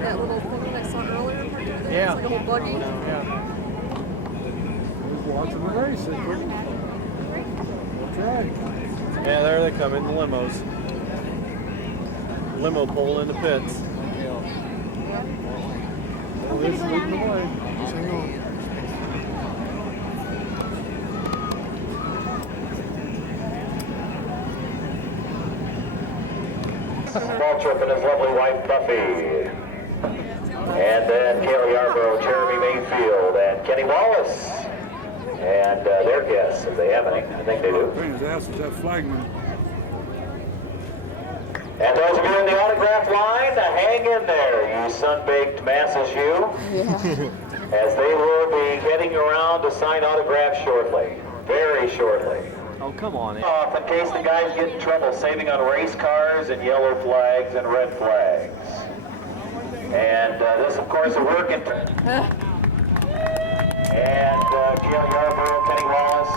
that little thing I saw earlier? Yeah. It's like a little buggy. Yeah. Watching the race, that's right. Yeah, there they come in the limos. Limo pole in the pits. Well, it's leading the way. Just hang on. Waltrip and his lovely wife Buffy. And then Kaylee Yarborough, Jeremy Mayfield, and Kenny Wallace. And their guests, if they have any. I think they do. His ass is that flagman. And those of you in the autograph line, hang in there, you sun-baked masses, you. Yeah. As they will be heading around to sign autographs shortly. Very shortly. Oh, come on. Off in case the guys get in trouble, saving on race cars and yellow flags and red flags. And this, of course, a working. And Kaylee Yarborough, Kenny Wallace,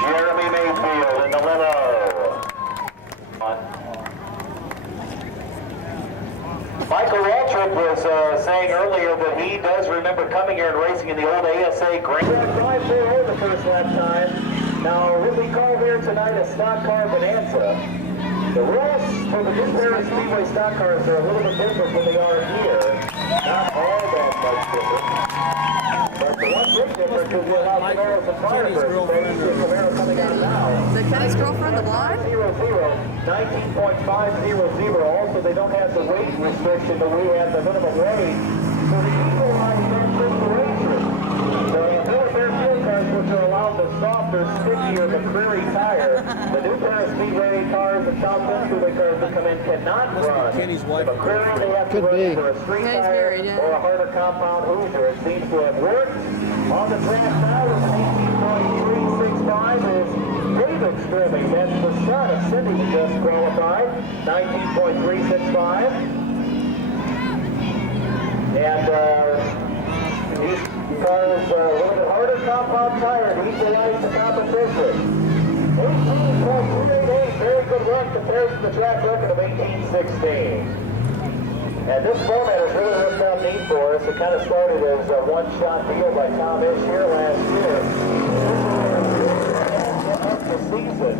Jeremy Mayfield in the limo. Michael Waltrip was saying earlier that he does remember coming here and racing in the old ASA Grand. 5-4 the first lap time. Now, what we call here tonight a stock car bonanza. The rules for the New Baer Speedway stock cars are a little bit different than they are here. Not all that much different. But the one big difference is we'll have Camaros and Firebirds. Camaro coming out now. Is that Kenny's girlfriend alive? 19.500. Also, they don't have the weight restriction, but we have the minimum weight. So the equalizer configuration. The New Baer field cars, which are allowed the softer, stickier McCreary tire, the New Baer Speedway cars and South Speedway cars that come in cannot run. Kenny's wife. The McCreary, they have to run for a street Kenny's tire married, yeah. or a harder compound Hoosier. It seems to have worked. On the track now with 18.365 is David Strimming. That's the son of Cindy who just qualified. 19.365. And these cars a little bit harder compound tire to equalize the competition. 18.388, very good run compared to the track record of 18.16. And this format has really worked out neat for us. It kind of started as a one-shot deal by Tom Ish here last year. Up the season.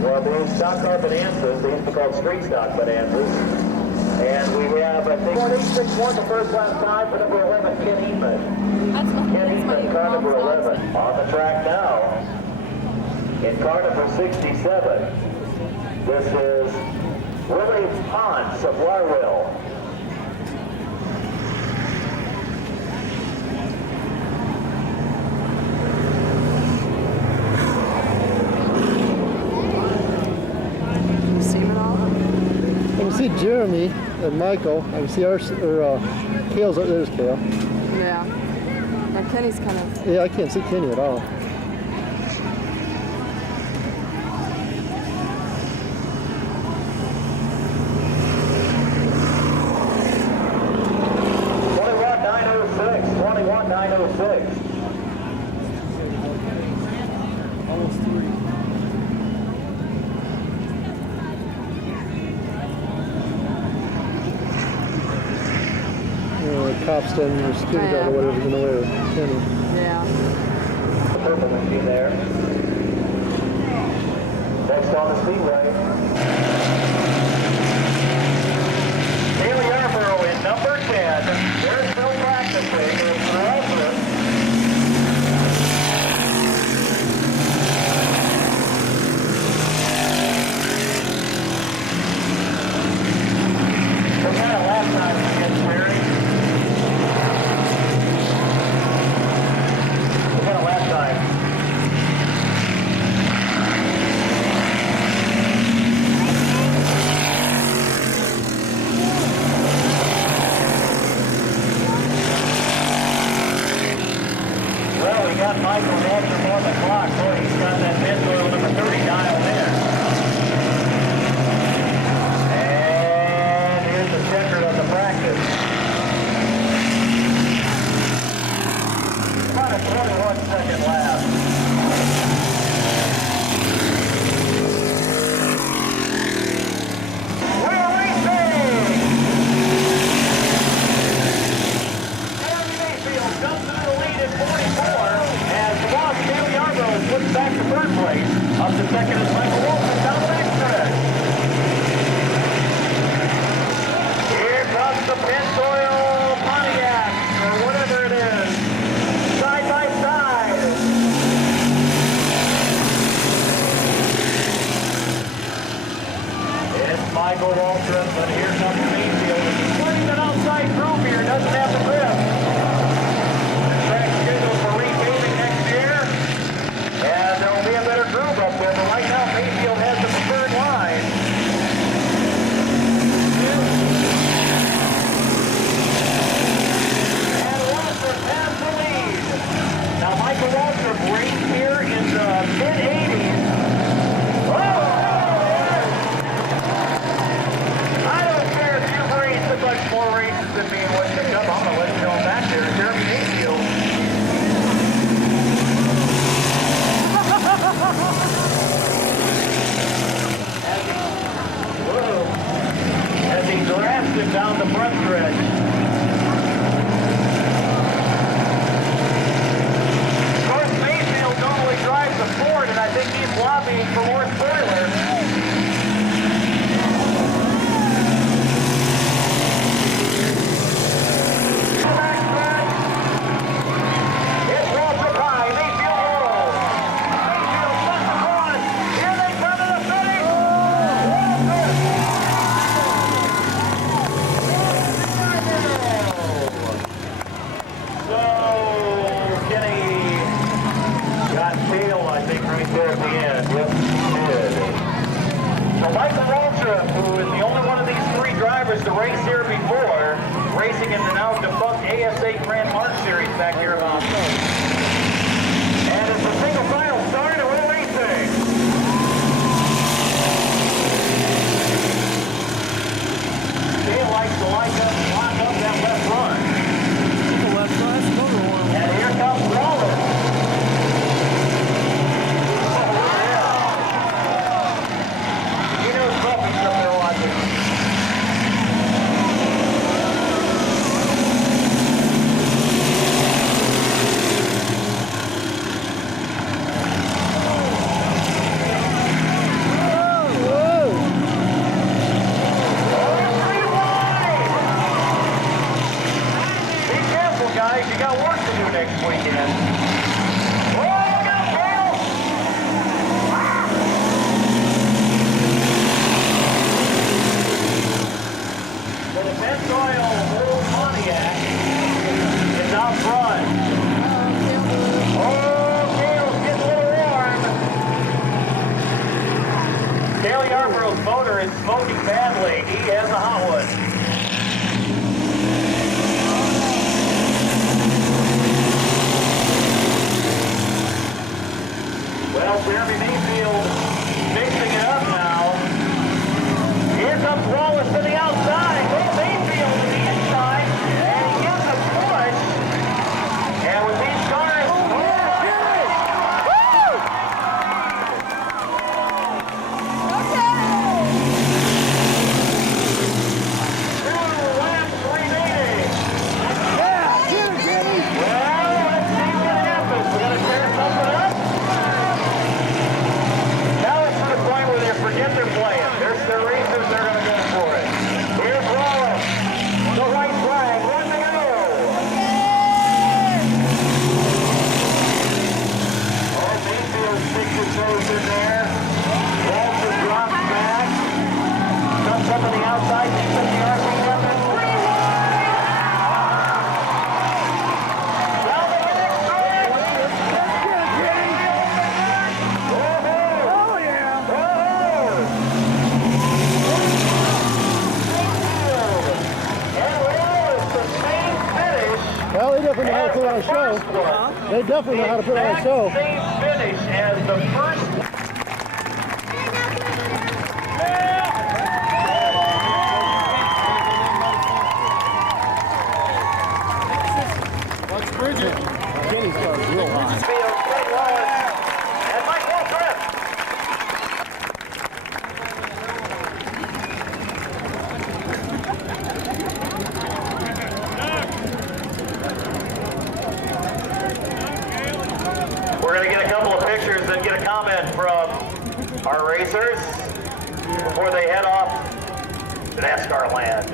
Well, these stock car bonanzas, they used to be called street stock bonanzas. And we have, I think, 1.861 the first lap time for number 11, Ken Eatman. Ken Eatman, car number 11. On the track now. In car number 67, this is Willie Ponce of Warwill. I can see Jeremy and Michael. I can see Kale's up there's Kale. Yeah. And Kenny's kind of. Yeah, I can't see Kenny at all. Almost 3. Cops standing in the security guard or whatever's in the way of Kenny. Yeah. The purple machine there. Next on the Speedway. Kaylee Yarborough in number 10. They're still practicing. It's Waltrip. What kind of lap time we get, Sweary? What kind of lap time? Well, we got Michael Waltrip on the clock. Boy, he's got that Mentor number 30 dialed in. And here's the record of the practice. About a 21-second lap. We're racing! aggressive down the front stretch. Of course, Mayfield normally drives a Ford, and I think he's lobbying for more spoilers. To race here before, racing in the now defunct ASA Grand Mark Series back here in Austin. And it's a single final start and we're racing. Dale likes to lock up that left run. The left side, motor warm. And here comes Wallace. He knows Buffy's up there watching. Guys, you got work to do next weekend. Oh, look out, Dale! The defense oil old Pontiac is out front. Oh, Dale's getting a little warm. Dale Yarborough's motor is smoking badly. He has a hot one. Well, Jeremy Mayfield mixing it up now. Here comes Wallace to the outside. Oh, Mayfield to the inside. And he gives a push. And with these cars... Two laps remaining. Yeah, get it, Jimmy. Well, let's see what happens. We're going to tear something up. Where they forget they're playing. There's their racers, they're going to go for it. Here's Wallace. The white flag, 1 to go. Oh, Mayfield sticks his nose in there. Walter drops back. Comes up on the outside, keeps up the RC up and free wide. Now they get extra. Well, they definitely know how to put on a show. They definitely know how to put on a show. Same finish as the first. Let's bridge it. Kenny's car is real high. Field, Clay Wallace, and Mike Waltrip. We're going to get a couple of pictures and get a comment from our racers before they head off to NASCAR land.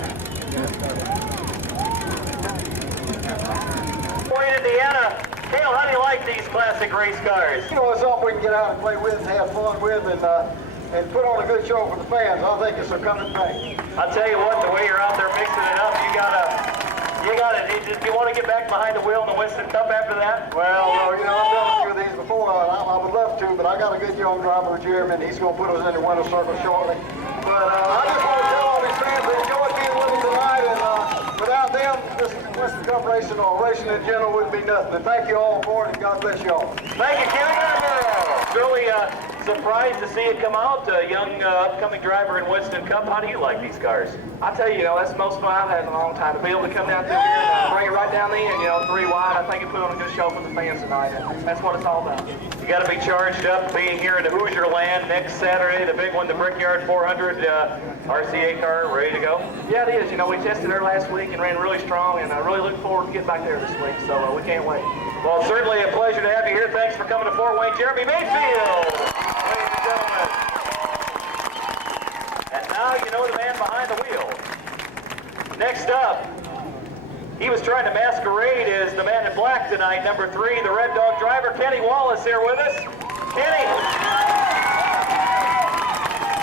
In Indiana, Cale, how do you like these classic race cars? You know, it's something we can get out and play with and have fun with and put on a good show for the fans. I think it's a coming thing. I'll tell you what, the way you're out there mixing it up, you do you want to get back behind the wheel in the Winston Cup after that? Well, you know, I've done a few of these before. I would love to, but I got a good young driver, Jeremy, and he's going to put us in the winner's circle shortly. But I just want to tell all these fans they enjoyed being with me tonight, and without them, this Winston Cup racing or racing in general wouldn't be nothing. And thank you all for it, and God bless you all. Thank you, Kenny. Really Surprised to see it come out, a young upcoming driver in Winston Cup. How do you like these cars? I tell you, that's the most fun I've had in a long time. To be able to come down through here and bring it right down the end, 3 wide, I think it put on a good show for the fans tonight. And that's what it's all about. You got to be charged up being here in the Hoosier land next Saturday, the big one, the Brickyard 400 RCA car, ready to go? Yeah, it is. We tested her last week and ran really strong, and I really look forward to getting back there this week. So we can't wait. Well, certainly a pleasure to have you here. Thanks for coming to Fort Wayne, Jeremy Mayfield. Ladies and gentlemen. And now you know the man behind the wheel. Next up, he was trying to masquerade as the man in black tonight, number 3, the Red Dog driver, Kenny Wallace here with us. Kenny,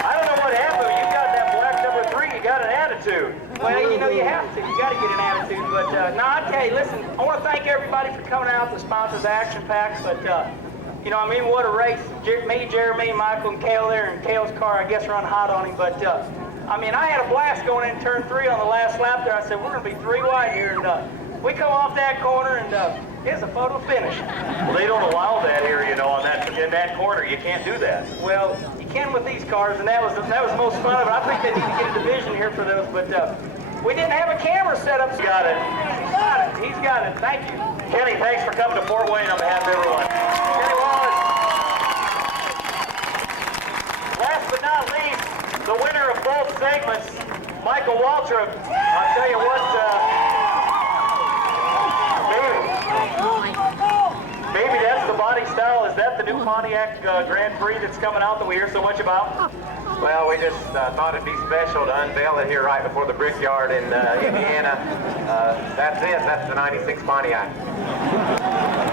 I don't know what happened. You got that black number 3, you got an attitude. Well, you have to. You got to get an attitude. But, no, I tell you, listen, I want to thank everybody for coming out to sponsor the action packs. But, what a race. Me, Jeremy, Michael, and Cale there, and Cale's car, I guess, run hot on him. But, I had a blast going in turn 3 on the last lap there. I said, we're going to be 3 wide here. And we come off that corner, and here's a photo finish. Well, they don't allow that here, in that corner. You can't do that. Well, you can with these cars, and that was the most fun of it. I think they need to get a division here for those, but we didn't have a camera set up. He's got it. He's got it. Thank you. Kenny, thanks for coming to Fort Wayne on behalf of everyone. Kenny Wallace. Last but not least, the winner of both segments, Michael Waltrip. I'll tell you what, maybe that's the body style. Is that the new Pontiac Grand Prix that's coming out that we hear so much about? Well, we just thought it'd be special to unveil it here right before the Brickyard in Indiana. That's it. That's the 96 Pontiac.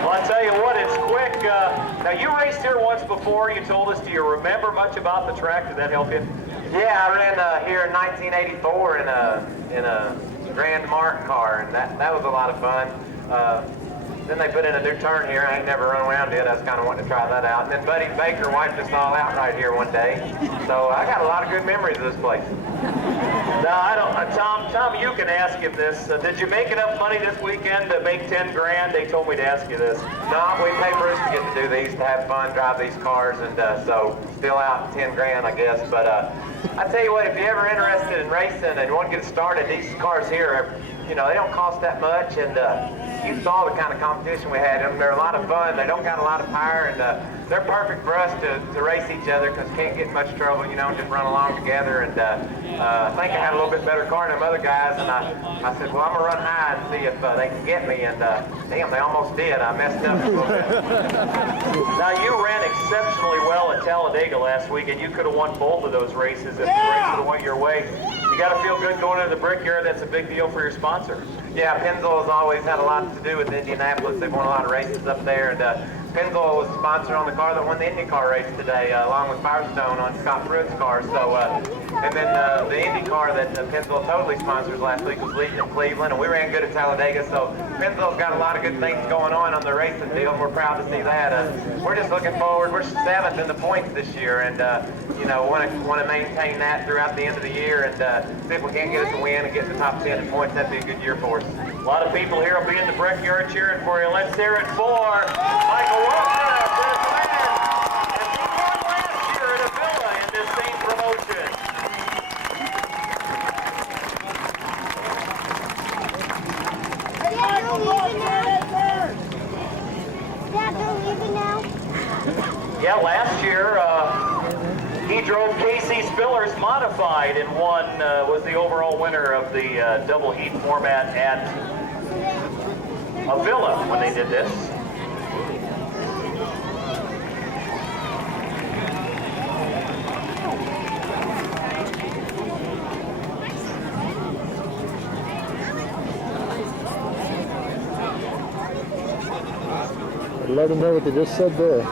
Well, I'll tell you what, it's quick. Now, you raced here once before. You told us. Do you remember much about the track? Did that help you? Yeah, I ran here in 1984 in a Grand Mark car, and that was a lot of fun. Then they put in a new turn here. I ain't never run around it. I was kind of wanting to try that out. And then Buddy Baker wiped us all out right here one day. So I got a lot of good memories of this place. Now, I don't, Tom, you can ask him this. Did you make enough money this weekend to make 10 grand? They told me to ask you this. No, we pay Bruce to get to do these, to have fun, drive these cars, and so still out 10 grand, I guess. But I tell you what, if you're ever interested in racing and you want to get started, these cars here, they don't cost that much, and you saw the kind of competition we had. They're a lot of fun. They don't got a lot of power, and they're perfect for us to race each other because can't get much trouble, just run along together. And I think I had a little bit better car than them other guys, and I said, well, I'm going to run high and see if they can get me, and damn, they almost did. I messed up a little bit. Now, you ran exceptionally well at Talladega last week, and you could have won both of those races if the race would have went your way. You got to feel good going into the Brickyard. That's a big deal for your sponsor. Yeah, Pennzoil has always had a lot to do with Indianapolis. They've won a lot of races up there, and Pennzoil was a sponsor on the car that won the IndyCar race today, along with Firestone on Scott Pruitt's car. So, and then the Indy car that Pennzoil totally sponsors last week was Legion of Cleveland, and we ran good at Talladega. So Pennzoil's got a lot of good things going on the racing field, and we're proud to see that. We're just looking forward. We're 7th in the points this year, and want to maintain that throughout the end of the year, and see if we can't get us a win and get in the top 10 in points. That'd be a good year for us. A lot of people here will be in the Brickyard cheering for you. Let's hear it for Michael Waltrip, his win, as he won last year at Avila in this same promotion. Dad, they're leaving now? Yeah, last year he drove Casey Spiller's Modified and was the overall winner of the double heat format at Avila when they did this. Let them know what they just said there.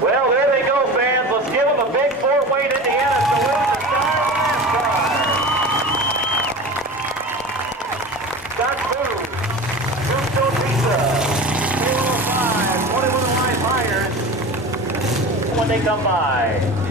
Well, there they go, fans. Let's give them a big Fort Wayne, Indiana salute to NASCAR. Scott Booth, Tombstone Pizza, come by.